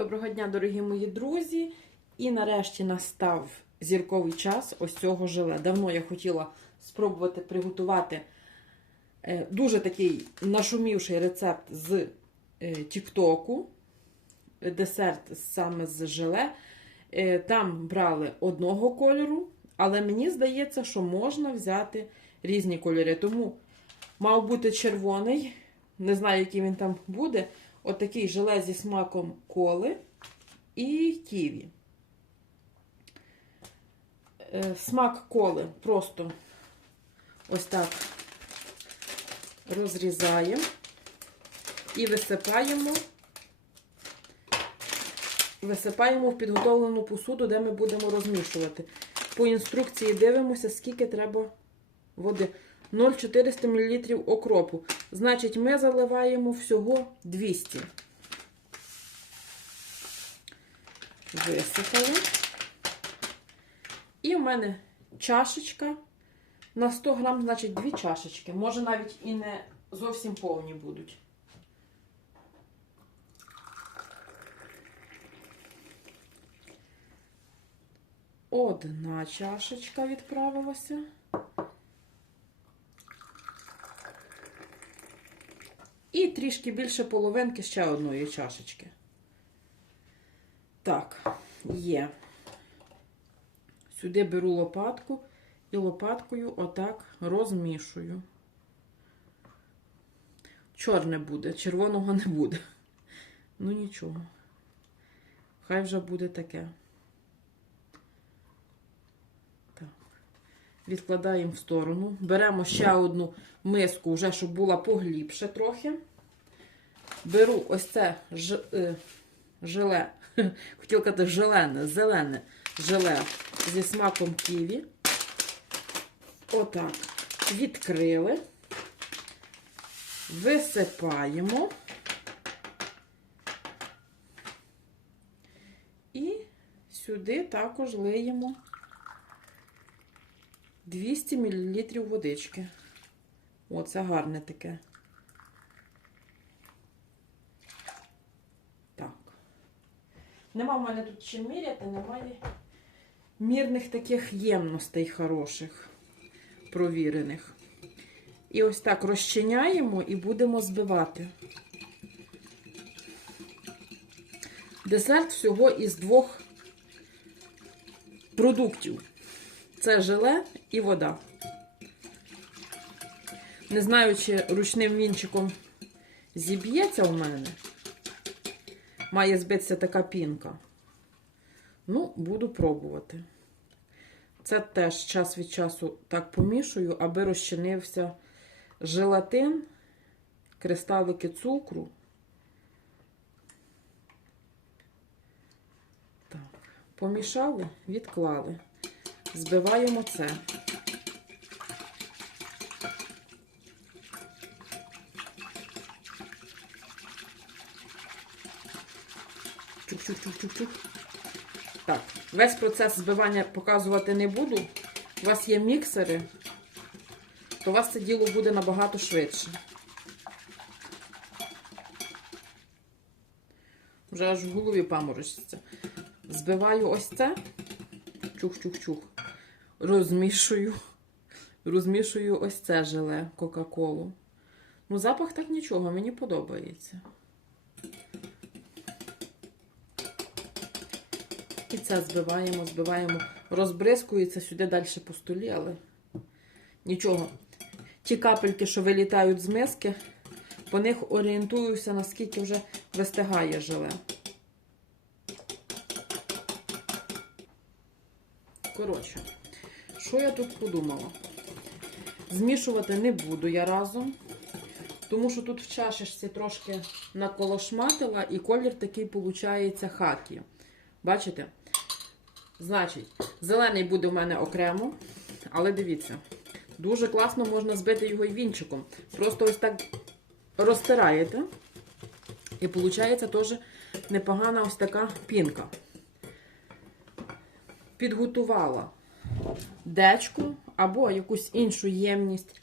Доброго дня, дорогі мої друзі. І нарешті настав зірковий час ось цього желе. Давно я хотіла спробувати приготувати е, дуже такий нашумівший рецепт з е, Тіктоку. Десерт саме з желе. Е, Там брали одного кольору, але мені здається, що можна взяти різні кольори. Тому мав бути червоний, не знаю, який він там буде. Отакий желе зі смаком коли і ківі. Е, Смак коли просто ось так розрізаємо і висипаємо. Висипаємо в підготовлену посуду, де ми будемо розмішувати. По інструкції дивимося, скільки треба води. 0,400 мл окропу. Значить, ми заливаємо всього 200. Висипали. І в мене чашечка на 100 грам, значить, дві чашечки. Може, навіть і не зовсім повні будуть. Одна чашечка відправилася. І трішки більше половинки ще одної чашечки. Так, є. Сюди беру лопатку і лопаткою отак розмішую. Чорне буде, червоного не буде. Ну нічого. Хай вже буде таке. Так. Відкладаємо в сторону. Беремо ще одну миску, вже щоб була поглібше трохи. Беру ось це ж, е, желе. Хотіла казати желене, зелене желе зі смаком ківі. Отак. Відкрили. Висипаємо. І сюди також лиємо 200 мл водички. О, це гарне таке. Так. Нема в мене тут чим міряти, немає мірних таких ємностей хороших, провірених. І ось так розчиняємо і будемо збивати. Десерт всього із двох продуктів. Це желе і вода. Не знаю, чи ручним вінчиком зіб'ється у мене. Має збитися така пінка. Ну, буду пробувати. Це теж час від часу так помішую, аби розчинився желатин, кристалики цукру. Так, помішали, відклали. Збиваємо це. Так, весь процес збивання показувати не буду. У вас є міксери, то у вас це діло буде набагато швидше. Вже аж в голові паморочиться. Збиваю ось це. Чух-чух-чух. Розмішую. Розмішую ось це желе Кока-Колу. Ну, запах так нічого, мені подобається. Це збиваємо, збиваємо, розбризкується сюди далі по столі, але нічого. Ті капельки, що вилітають з миски, по них орієнтуюся, наскільки вже вистигає желе. Коротше, що я тут подумала? Змішувати не буду я разом, тому що тут в чашечці трошки наколошматила, і колір такий, виходить, хакі. Бачите? Значить, зелений буде в мене окремо, але дивіться, дуже класно можна збити його і вінчиком. Просто ось так розтираєте, і виходить теж непогана ось така пінка. Підготувала дечку або якусь іншу ємність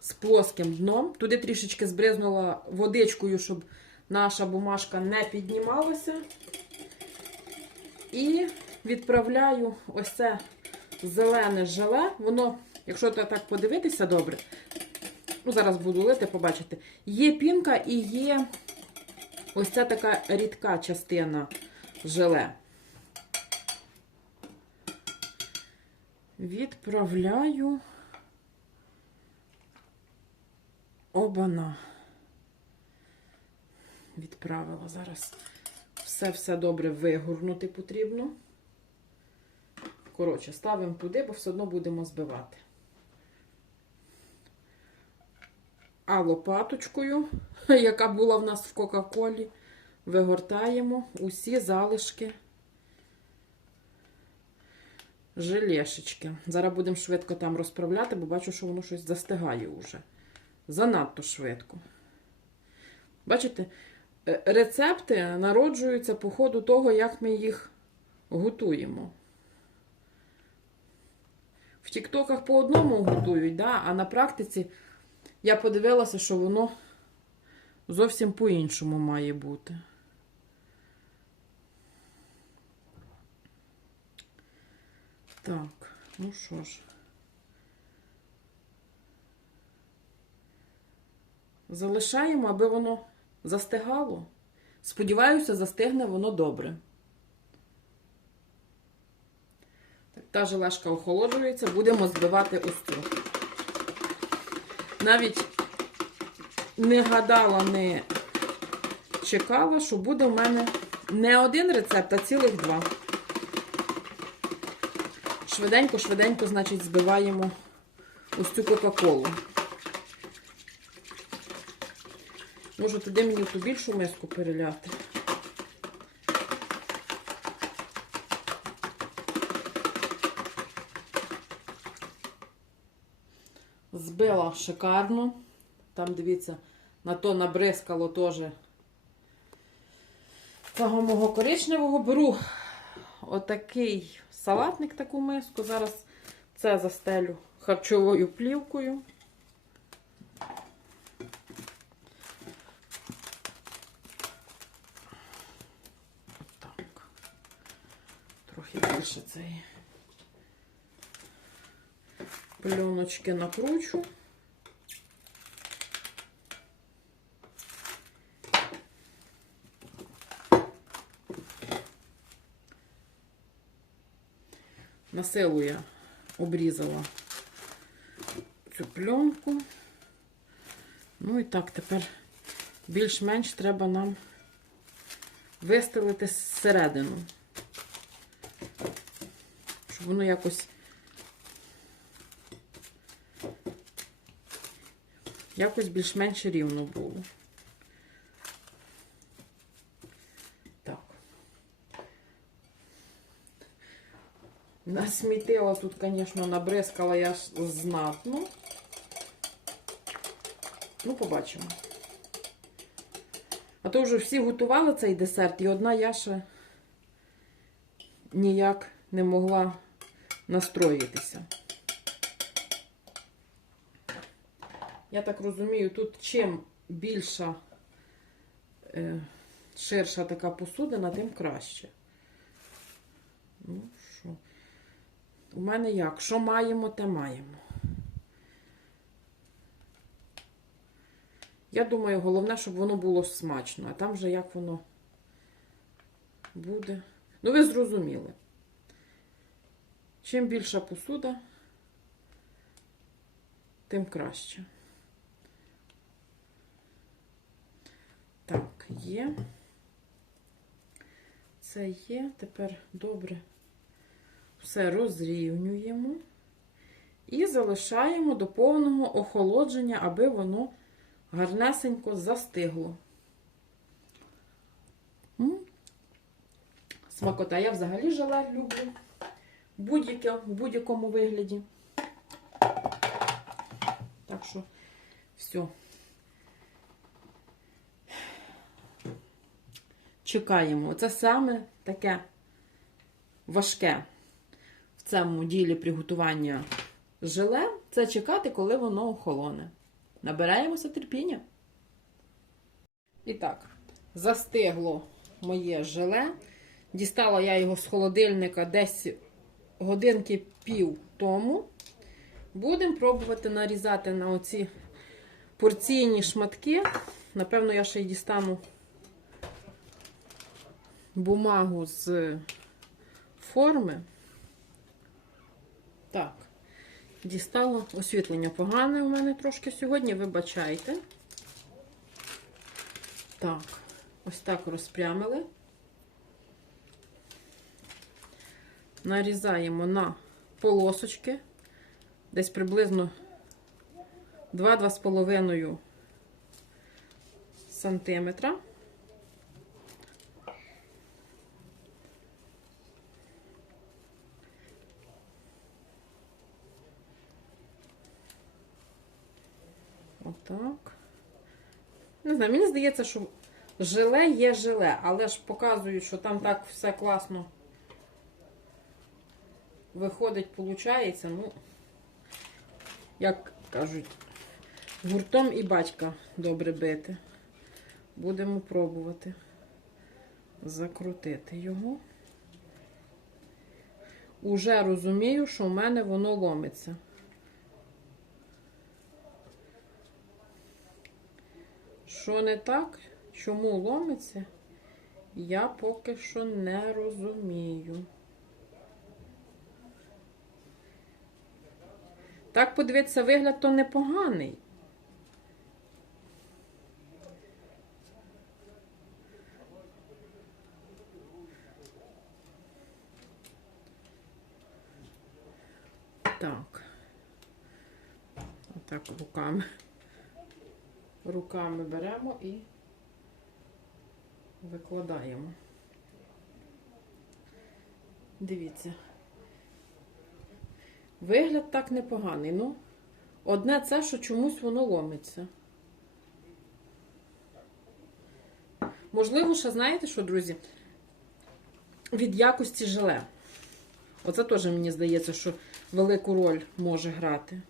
з плоским дном. Туди трішечки збризнула водичкою, щоб наша бумажка не піднімалася. І відправляю ось це зелене желе. Воно, якщо так подивитися добре, ну зараз буду лити, побачите, є пінка і є ось ця така рідка частина желе. Відправляю обана. Відправила зараз. Все-все добре вигорнути потрібно. Коротше, ставимо туди, бо все одно будемо збивати. А лопаточкою, яка була в нас в Кока-Колі, вигортаємо усі залишки желешечки. Зараз будемо швидко там розправляти, бо бачу, що воно щось застигає уже. Занадто швидко. Бачите, е, рецепти народжуються по ходу того, як ми їх готуємо. Тіктоках по одному готують, да? а на практиці я подивилася, що воно зовсім по-іншому має бути. Так, ну що ж. Залишаємо, аби воно застигало. Сподіваюся, застигне воно добре. Та желешка охолоджується, будемо збивати ось цю. Навіть не гадала, не чекала, що буде в мене не один рецепт, а цілих два. Швиденько, швиденько, значить, збиваємо ось цю кока-колу. Може, туди мені в ту більшу миску переляти. Збила шикарно. Там, дивіться, на то набризкало теж цього мого коричневого. Беру отакий салатник, таку миску. Зараз це застелю харчовою плівкою. Так. Трохи більше цієї пленочки накручу. На силу я обрізала цю пленку. Ну і так, тепер більш-менш треба нам вистелити зсередину. Щоб воно якось якось більш-менш рівно було. Так. Насмітила тут, звісно, набризкала я знатно. Ну, побачимо. А то вже всі готували цей десерт, і одна Яша ніяк не могла настроїтися. Я так розумію, тут чим більша, е, ширша така посудина, тим краще. Ну, що? У мене як? Що маємо, те маємо. Я думаю, головне, щоб воно було смачно, а там вже як воно буде. Ну, ви зрозуміли. Чим більша посуда, тим краще. Так, є. Це є. Тепер добре все розрівнюємо і залишаємо до повного охолодження, аби воно гарнесенько застигло. Смакота. Я взагалі желе люблю будь-яке, в будь-якому вигляді. Так що, все. Чекаємо. Це саме таке важке в цьому ділі приготування желе. Це чекати, коли воно охолоне. Набираємося терпіння. І так, застигло моє желе. Дістала я його з холодильника десь годинки пів тому. Будемо пробувати нарізати на оці порційні шматки. Напевно, я ще й дістану бумагу з форми. Так, дістала освітлення погане у мене трошки сьогодні, вибачайте. Так, ось так розпрямили. Нарізаємо на полосочки, десь приблизно 2-2,5 сантиметра. Отак. Не знаю, мені здається, що желе є желе, але ж показують, що там так все класно виходить, виходить. Ну, як кажуть, гуртом і батька добре бити. Будемо пробувати закрутити його. Уже розумію, що в мене воно ломиться. Що не так, чому ломиться, я поки що не розумію. Так, подивитися, вигляд то непоганий. Так. Отак руками. Руками беремо і викладаємо. Дивіться. Вигляд так непоганий. Ну, одне це, що чомусь воно ломиться. Можливо, ще знаєте що, друзі? Від якості желе. Оце теж мені здається, що велику роль може грати.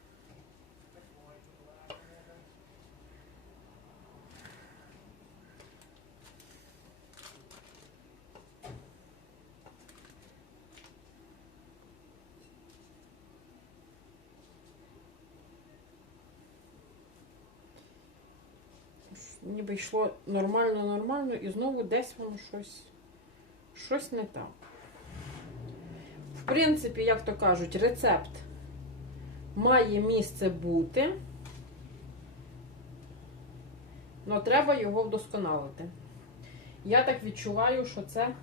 Ніби йшло нормально, нормально, і знову десь воно щось, щось не так. В принципі, як то кажуть, рецепт має місце бути, але треба його вдосконалити. Я так відчуваю, що це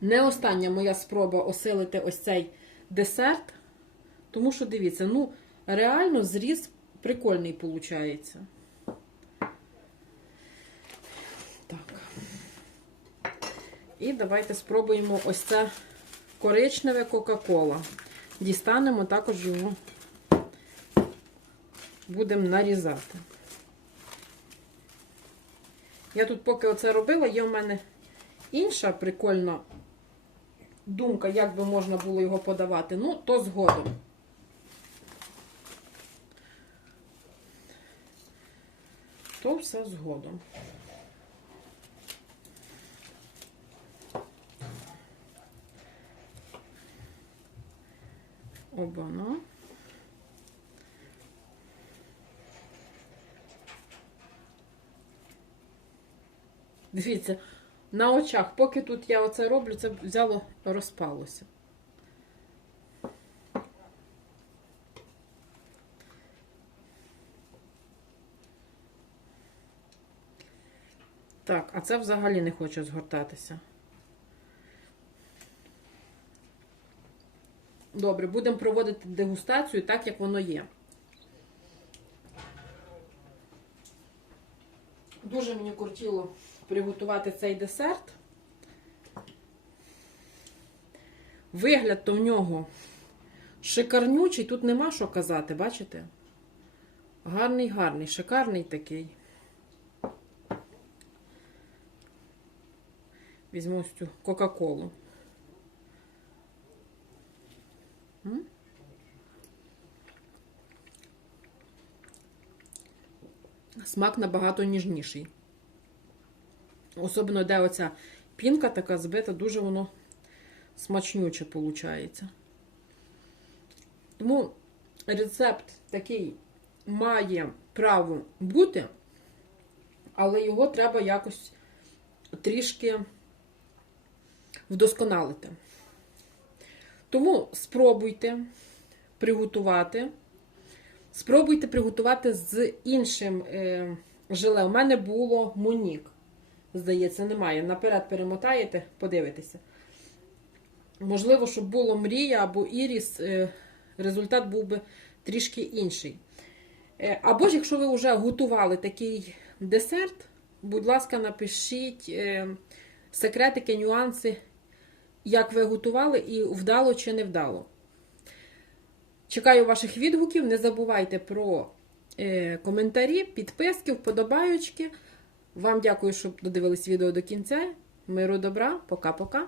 не остання моя спроба осилити ось цей десерт. Тому що, дивіться, ну, реально зріз Прикольний виходить. Так. І давайте спробуємо ось це коричневе Кока-Кола. Дістанемо також його, будемо нарізати. Я тут, поки оце робила, є в мене інша прикольна думка, як би можна було його подавати. Ну, то згодом. Все згодом. Обана. Дивіться, на очах, поки тут я оце роблю, це взяло, розпалося. Так, а це взагалі не хоче згортатися. Добре, будемо проводити дегустацію так, як воно є. Дуже мені кортіло приготувати цей десерт. Вигляд то в нього шикарнючий, тут нема що казати, бачите? Гарний, гарний, шикарний такий. Візьму ось цю Кока-Колу. смак набагато ніжніший. Особливо, де оця пінка така збита, дуже воно смачнюче виходить. Тому рецепт такий має право бути, але його треба якось трішки вдосконалити. Тому спробуйте приготувати. Спробуйте приготувати з іншим е, желе. У мене було Монік. Здається, немає. Наперед перемотаєте, подивитеся. Можливо, щоб було мрія або іріс, е, результат був би трішки інший. Е, або ж, якщо ви вже готували такий десерт, будь ласка, напишіть секретики, нюанси, як ви готували, і вдало чи не вдало. Чекаю ваших відгуків. Не забувайте про е, коментарі, підписки, вподобайочки. Вам дякую, що додивились відео до кінця. Миру добра, пока-пока.